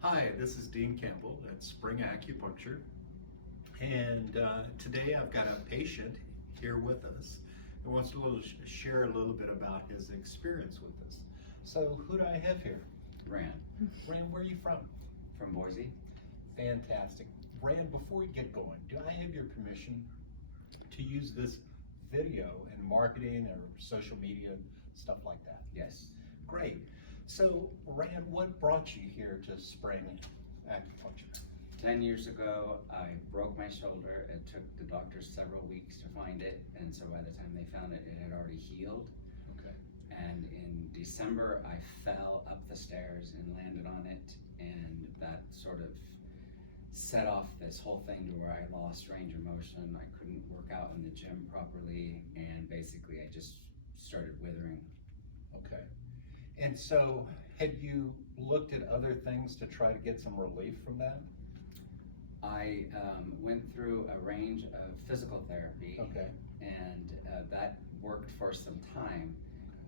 Hi, this is Dean Campbell at Spring Acupuncture, and today I've got a patient here with us who wants to share a little bit about his experience with us. So who do I have here? Rand Rand, where are you from? from Boise. Fantastic. Rand, before we get going, do I have your permission to use this video in marketing or social media, stuff like that? Yes. Great. So Rand, what brought you here to Spring Acupuncture? 10 years ago, I broke my shoulder. It took the doctors several weeks to find it, and so by the time they found it, it had already healed. Okay. And in December, I fell up the stairs and landed on it, and that sort of set off this whole thing to where I lost range of motion. I couldn't work out in the gym properly, and basically I just started withering. Okay. And so, had you looked at other things to try to get some relief from that? I went through a range of physical therapy, Okay. and that worked for some time,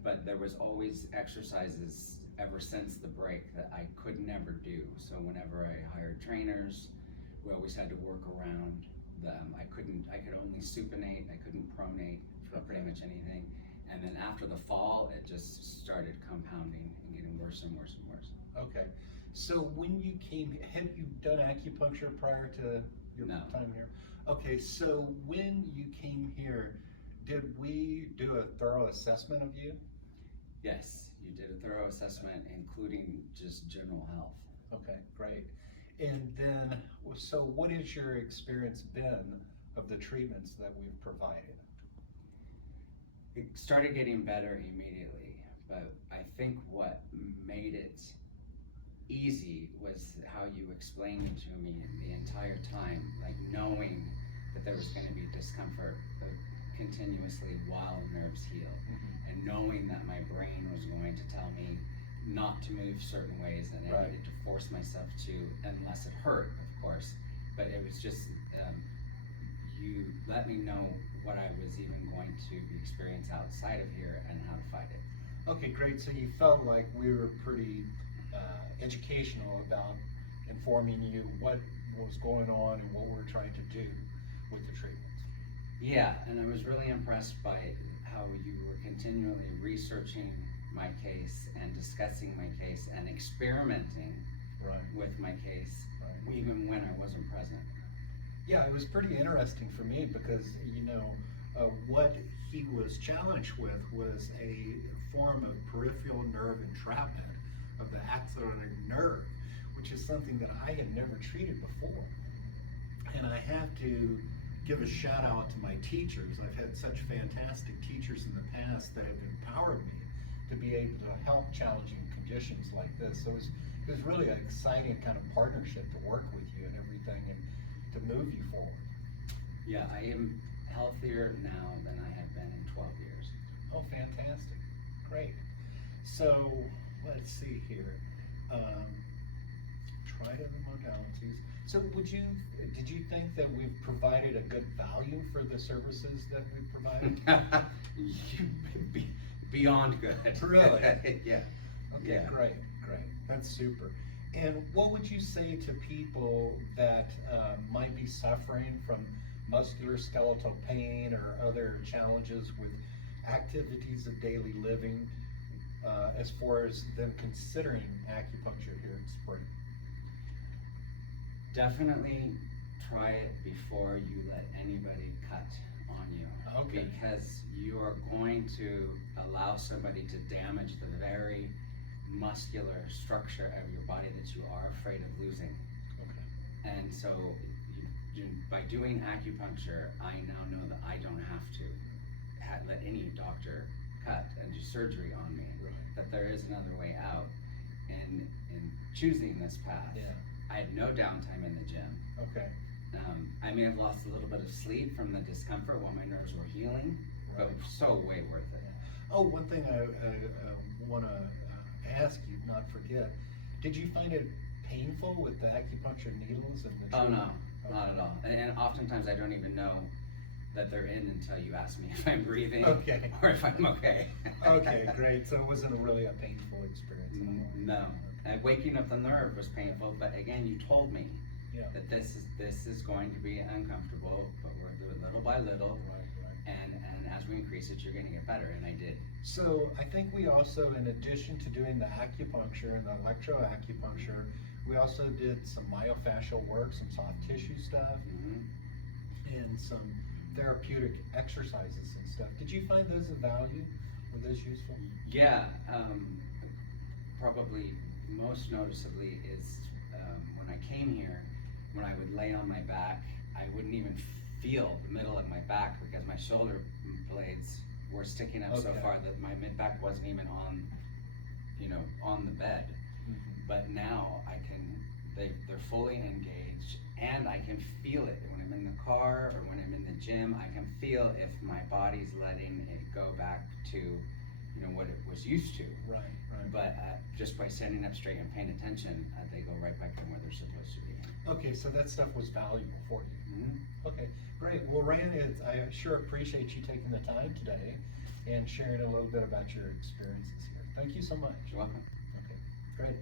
but there was always exercises ever since the break that I could never do. So whenever I hired trainers, we always had to work around them. I could only supinate, I couldn't pronate for pretty much anything. And then after the fall, it just started compounding and getting worse and worse and worse. Okay. So when you came, had you done acupuncture prior to your No. time here? Okay, so when you came here, did we do a thorough assessment of you? Yes, you did a thorough assessment, including just general health. Okay, great. And then, so what has your experience been of the treatments that we've provided? It started getting better immediately, but I think what made it easy was how you explained it to me the entire time, like knowing that there was going to be discomfort continuously while nerves heal, and knowing that my brain was going to tell me not to move certain ways, and I needed to force myself to, unless it hurt, of course. But it was just, you let me know what I was even going to experience outside of here and how to fight it. Okay, great. So you felt like we were pretty educational about informing you what was going on and what we're trying to do with the treatments. Yeah, and I was really impressed by how you were continually researching my case and discussing my case and experimenting with my case, even when I wasn't present. Yeah, it was pretty interesting for me because, you know, what he was challenged with was a form of peripheral nerve entrapment of the axillary nerve, which is something that I had never treated before. And I have to give a shout out to my teachers. I've had such fantastic teachers in the past that have empowered me to be able to help challenging conditions like this. So it was really an exciting kind of partnership to work with you and everything and to move you forward. Yeah, I am healthier now than I have been in 12 years. Oh, fantastic. Great. So let's see here. Tried other modalities. So did you think that we've provided a good value for the services that we've provided? Beyond good. Really? Yeah. Okay, Yeah. great. That's super. And what would you say to people that might be suffering from musculoskeletal pain or other challenges with activities of daily living as far as them considering acupuncture here in Spring? Definitely try it before you let anybody cut on you. Okay. Because you are going to allow somebody to damage the very muscular structure of your body that you are afraid of losing. Okay. And so by doing acupuncture, I now know that I don't have to let any doctor cut and do surgery on me. Right. That there is another way out. And in choosing this path, Yeah. I had no downtime in the gym. Okay. I may have lost a little bit of sleep from the discomfort while my nerves were healing, but so way worth it. Oh, one thing I want to ask you, not forget, did you find it painful with the acupuncture needles and the Oh no, treatment? not at all. And oftentimes I don't even know that they're in until you ask me if I'm breathing Okay. or if I'm okay. Okay, great. So it wasn't really a painful experience at all. No. Okay. waking up the nerve was painful, but again, you told me Yeah. that this is going to be uncomfortable, but we're gonna do it little by little, and as we increase it, you're gonna get better, and I did. So I think we also, in addition to doing the acupuncture and the electroacupuncture, we also did some myofascial work, some soft tissue stuff, Mhm. and some therapeutic exercises and stuff. Did you find those of value? Were those useful? Yeah, probably most noticeably is when I came here, when I would lay on my back, I wouldn't even feel the middle of my back because my shoulder blades were sticking up so Okay. far that my mid back wasn't even on, on the bed. But now I can, they're fully engaged, and I can feel it when I'm in the car or when I'm in the gym. I can feel if my body's letting it go back to, what it was used to. Right, right. But just by standing up straight and paying attention, they go right back to where they're supposed to be. Okay, so that stuff was valuable for you. Mm-hmm. Okay, great. Well, Rand, I sure appreciate you taking the time today and sharing a little bit about your experiences here. Thank you so much. You're welcome. Okay, great.